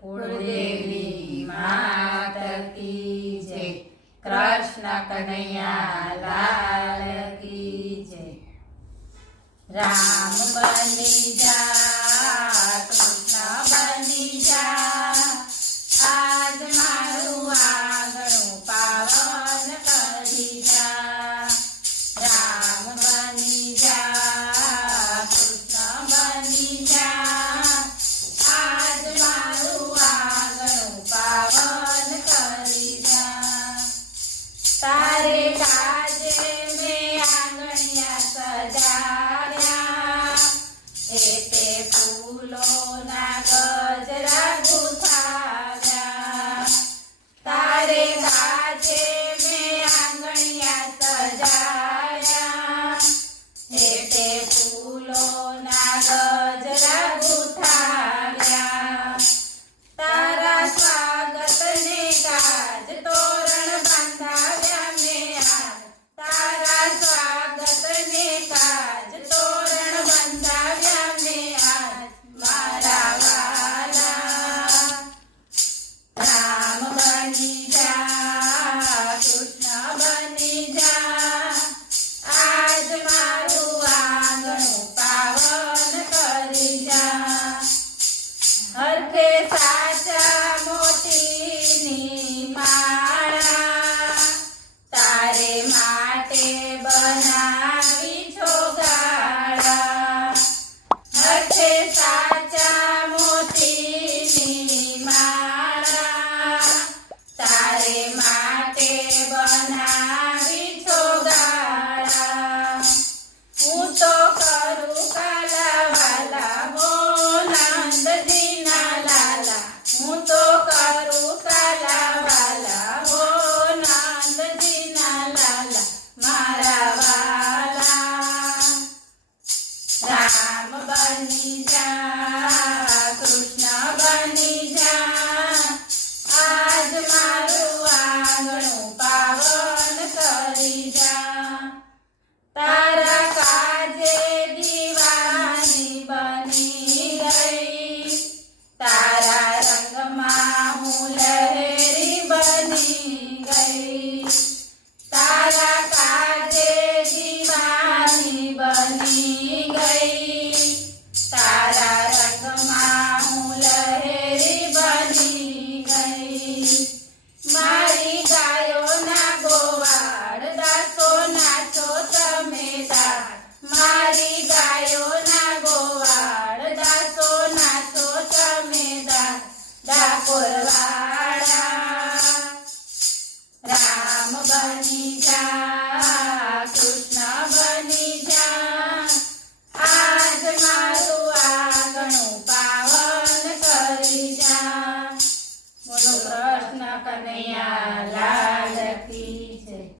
कुलदेवी मात की जय। कृष्ण कन्हैया लाल की जय। राम बनी जा कृष्ण बनी जा, आज मारू आंगणु पावन करी जा। राम बनी जा कृष्ण बनी जा, आज मारू आंगणु पावन करी जा। तारे काजे में आंगणिया सजाया, एते फूलोना गजरा गुथाव्या। तारे काजे में आंगणिया सजाया, एते फूलोना गजरा गुथाव्या। तारा स्वागत ने काज तोरण बांधाव्या में आज। तारा स्वागत ने काज तोरण बांधाव्या में आज। मारा वाला राम बनी जा कृष्ण बनी जा, आज मारू आंगणु पावन करी जा। हरखे साचा मोतीनी माळा, तारे माटे बनावी छोगाड़ा। हरखे साचा मोतीनी माळा, तारे माटे बनावी छोगाड़ा। હું તો કરું કાલાવાલા હો નંદજીના લાલા, હું તો કરું કાલાવાલા હો નંદજીના લાલા। મારા વાલા રામ બની जा कृष्ण बनी जा, आज मारू आंगणु पावन करी जा। तारा काजे दीवानी बनी गई, तारा रंग माहू लहरी बनी गई। तारा काजे दीवानी बनी गई, तारा रंग माहू लहरी बनी गई। मारी गायो ना गोवाड़ दासो नाचो तमे दास। मारी गायो ना गोवाड़ दासो नाचो तमे दास। डाकोर वाड़ा राम बनी जा कृष्ण बनी जा, आज मारू आंगणु पावन करी जा। बोलो कृष्ण कन्हैया